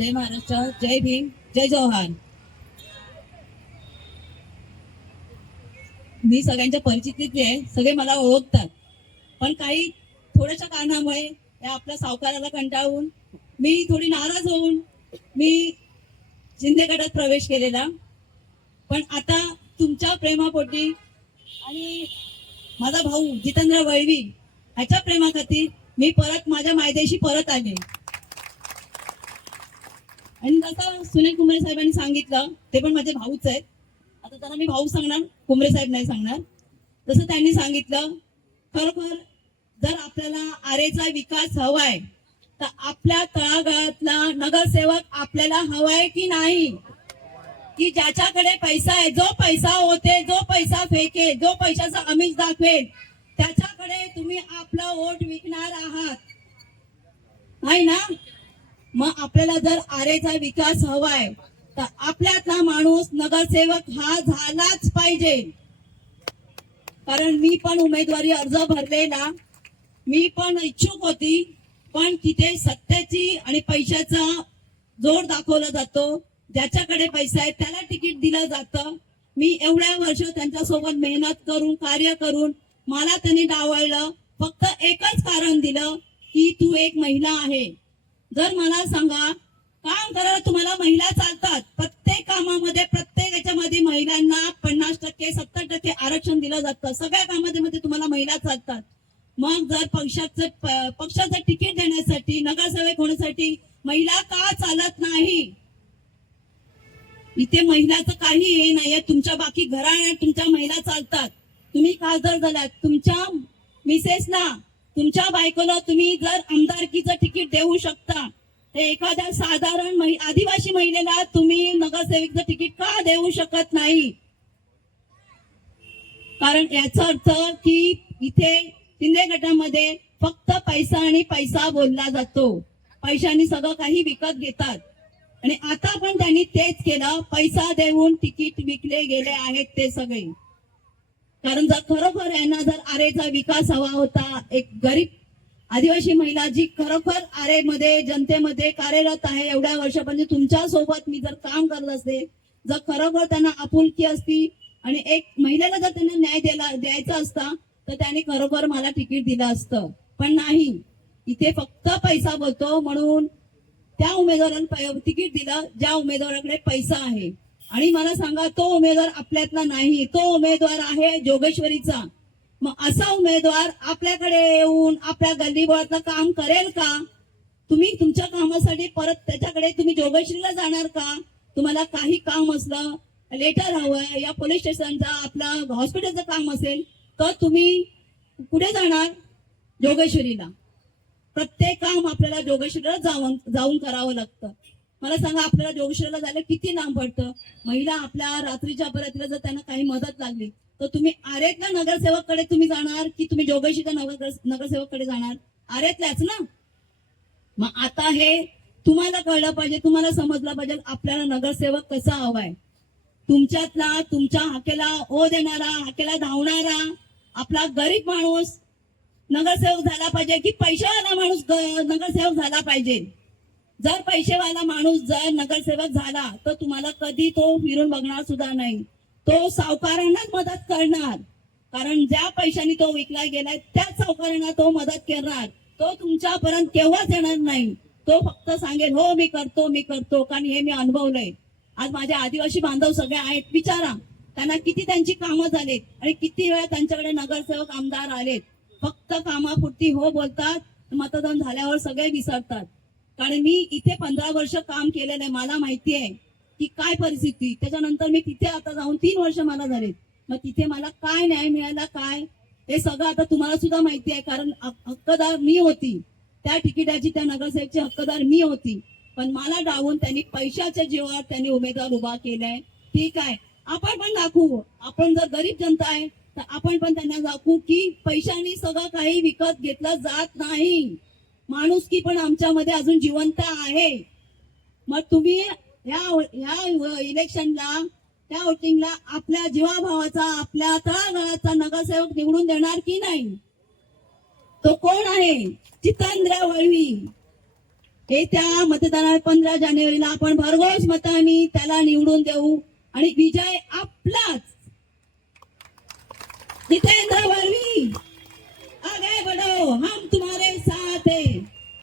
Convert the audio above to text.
जय महाराष्ट्र, जय भीम, जय जवाहर. मी सगळ्यांच्या परिचितीतली आहे, सगळे मला ओळखतात. पण काही थोड्याशा कारणामुळे या आपल्या सावकाराला कंटाळून मी थोडी नाराज होऊन मी शिंदे गटात प्रवेश केलेला. पण आता तुमच्या प्रेमापोटी आणि माझा भाऊ जितेंद्र वळवी ह्याच्या प्रेमाखातीर मी परत माझ्या मायदेशी परत आले. आणि जसं सुनील कुंभरे साहेबांनी सांगितलं, ते पण माझे भाऊच आहेत. आता त्यांना मी भाऊ सांगणार, कुंभरे साहेब नाही सांगणार. जसं त्यांनी सांगितलं, खरोखर जर आपल्याला आरेचा विकास हवाय तर आपल्या तळागाळातला नगरसेवक आपल्याला हवाय की नाही, की ज्याच्याकडे पैसा आहे, जो पैसा होते, जो पैसा फेके, जो पैशाचा आमिष दाखवेल त्याच्याकडे तुम्ही आपलं वोट विकणार आहात, नाही ना? मग आपल्याला जर आरेचा विकास हवाय तर आपल्यातला माणूस नगरसेवक हा झालाच पाहिजे. कारण मी पण उमेदवारी अर्ज भरलेला, मी पण इच्छुक होती, पण तिथे सत्तेची आणि पैशाचा जोर दाखवला जातो. ज्याच्याकडे पैसा आहे त्याला तिकीट दिलं जातं. मी एवढ्या वर्ष त्यांच्यासोबत मेहनत करून कार्य करून मला त्यांनी डावळलं. फक्त एकच कारण दिलं की तू एक महिला आहे. जर मला सांगा, काम करायला तुम्हाला महिला चालतात, प्रत्येक कामामध्ये प्रत्येक याच्यामध्ये महिलांना 50% 70% आरक्षण दिलं जातं, सगळ्या कामामध्ये तुम्हाला महिला चालतात. मग जर पक्षाचं तिकीट देण्यासाठी, नगरसेवक होण्यासाठी महिला का चालत नाही? इथे महिलाचं काही हे नाहीये. तुमच्या बाकी घराण्यात तुमच्या महिला चालतात. तुम्ही खासदार झालात, तुमच्या मिसेसला, तुमच्या बायकोला तुम्ही जर आमदारकीचं तिकीट देऊ शकता, तर एखाद्या साधारण आदिवासी महिलेला तुम्ही नगरसेवकचं तिकीट का देऊ शकत नाही? कारण याचा अर्थ की इथे शिंदे गटामध्ये फक्त पैसा आणि पैसा बोलला जातो. पैशाने सगळं काही विकत घेतात. आणि आता पण त्यांनी तेच केलं, पैसा देऊन तिकीट विकले गेले आहेत ते सगळे. कारण जर खरोखर यांना जर आरेचा विकास हवा होता, एक गरीब आदिवासी महिला जी खरोखर आरेमध्ये जनतेमध्ये कार्यरत आहे एवढ्या वर्षापासून तुमच्या सोबत मी जर काम करत असते, जर खरोखर त्यांना आपुलकी असती आणि एक महिलेला जर त्यांना न्याय द्यायचा असता तर त्यांनी खरोखर मला तिकीट दिलं असतं. पण नाही, इथे फक्त पैसा बोलतो. म्हणून त्या उमेदवाराला तिकीट दिलं ज्या उमेदवाराकडे पैसा आहे. आणि मला सांगा, तो उमेदवार आपल्यातला नाही, तो उमेदवार आहे जोगेश्वरीचा. मग असा उमेदवार आपल्याकडे येऊन आपल्या गल्लीबोळातलं काम करेल का? तुम्ही तुमच्या कामासाठी परत त्याच्याकडे तुम्ही जोगेश्वरीला जाणार का? तुम्हाला काही काम असलं, लेटर हवं या पोलीस स्टेशनचा, आपला हॉस्पिटलचं काम असेल तर तुम्ही कुठे जाणार? जोगेश्वरीला. प्रत्येक काम आपल्याला जोगेश्वरीला जाऊन करावं लागतं. मला सांगा, आपल्याला जोगेश्वरीला जायला किती लांब पडतं? महिला आपल्या रात्रीच्या अपरात्रीला जर त्यांना काही मदत लागली तर तुम्ही आरेतल्या नगरसेवककडे तुम्ही जाणार की तुम्ही जोगेश्वरीच्या नगरसेवककडे जाणार? आरेतल्याच ना. मग आता हे तुम्हाला कळलं पाहिजे, तुम्हाला समजलं पाहिजे आपल्याला नगरसेवक कसा हवाय. तुमच्यातला, तुमच्या हाकेला ओ देणारा, हाकेला धावणारा आपला गरीब माणूस नगरसेवक झाला पाहिजे की पैशावाला माणूस नगरसेवक झाला पाहिजे? जर पैसेवाला माणूस जर नगरसेवक झाला तर तुम्हाला कधी तो फिरून बघणार सुद्धा नाही. तो सावकारांनाच मदत करणार. कारण ज्या पैशाने तो विकला गेलाय त्याच सावकारांना तो मदत करणार. तो तुमच्यापर्यंत केव्हाच येणार नाही. तो फक्त सांगेल हो मी करतो मी करतो. कारण हे मी अनुभवलंय. आज माझे आदिवासी बांधव सगळे आहेत, विचारा त्यांना किती त्यांची कामं झालीत आणि किती वेळा त्यांच्याकडे नगरसेवक आमदार आलेत. फक्त कामापुरती हो बोलतात, मतदान झाल्यावर सगळे विसरतात. कारण मी इथे 15 वर्ष काम केलेलं आहे, मला माहिती आहे की काय परिस्थिती. त्याच्यानंतर मी तिथे आता जाऊन 3 वर्ष मला झाले. मग तिथे मला काय न्याय मिळाला काय हे सगळं आता तुम्हाला सुद्धा माहिती आहे. कारण हक्कदार मी होती, त्या तिकिटाची त्या नगरसेवकची हक्कदार मी होती. पण मला डावून त्यांनी पैशाच्या जीवावर त्यांनी उमेदवार उभा केलाय. ठीक आहे, आपण पण दाखवू. आपण जर गरीब जनता आहे तर आपण पण त्यांना दाखवू की पैशाने सगळं काही विकत घेतलं जात नाही. माणुसकी पण आमच्यामध्ये अजून जिवंत आहे. मग तुम्ही ह्या इलेक्शनला, त्या वोटिंगला आपल्या जीवाभावाचा, आपल्या तळागाळाचा नगरसेवक निवडून देणार की नाही? तो कोण आहे? जितेंद्र वळवी. येत्या मतदानात 15 जानेवारीला आपण भरघोस मतांनी त्याला निवडून देऊ आणि विजय आपलाच. तिथे